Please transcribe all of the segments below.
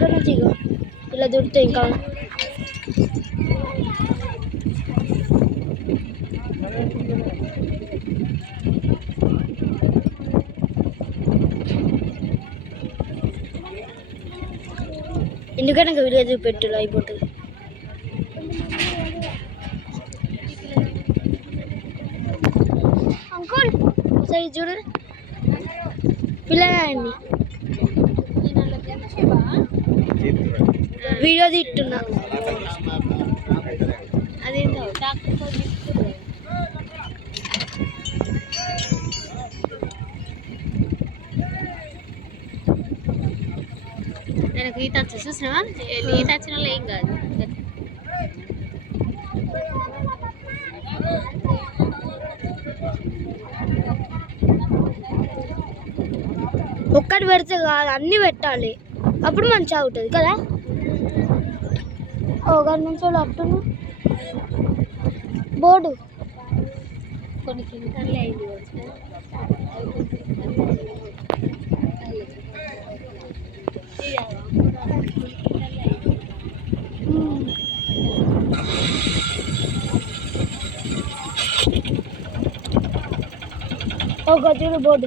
దగ్గర నుంచి ఇక ఇలా దొరుకుతాయి. ఇంకా ఎందుకంటే ఇంకా వీడియో చూపెట్టు అయిపోతుంది. అంకుల్ ఒకసారి చూడు పిల్లలండి వీడియో తిట్టున్నా. అదేంటో నాకు ఈత వచ్చి చూసినావా? ఈత వచ్చిన వాళ్ళు ఏం కాదు. ఒక్కటి పెడితే కాదు, అన్నీ పెట్టాలి, అప్పుడు మంచిగా అవుతుంది కదా. ఒక నిమిషం అప్పుడు బోర్డు కొన్ని కిందలే అయింది. ఒక చూడు బోర్డు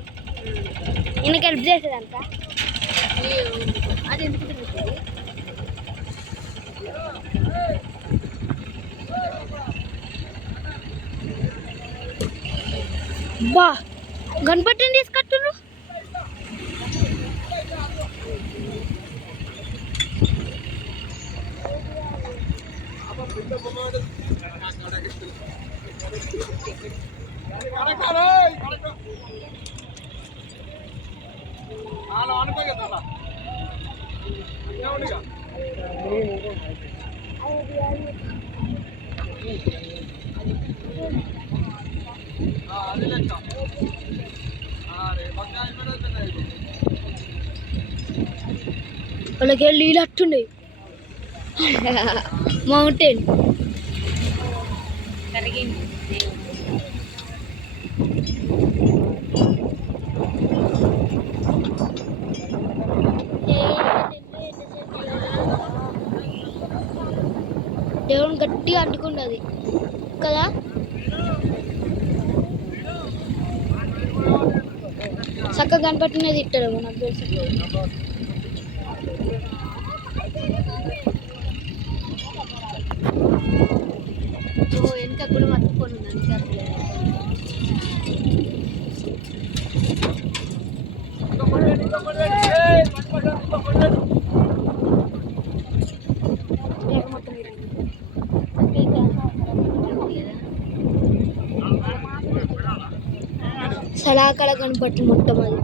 ఈయనకి హెల్ప్ చేసేదంట. అది ఎందుకు తిరుగుతుంది? బా గణపతిని తీసుకొచ్చును. వాళ్ళకి నీళ్ళు అట్టుండే మౌంటైన్ కరిగింది. దేవుని గట్టిగా అంటుకుంటుంది కదా. చక్కగా కనపట్టినది తిట్టాడు నాకు తెలిసి. వెనక కూడా మర్చిపోను సలాకడ కనపట్టి మొత్తం అది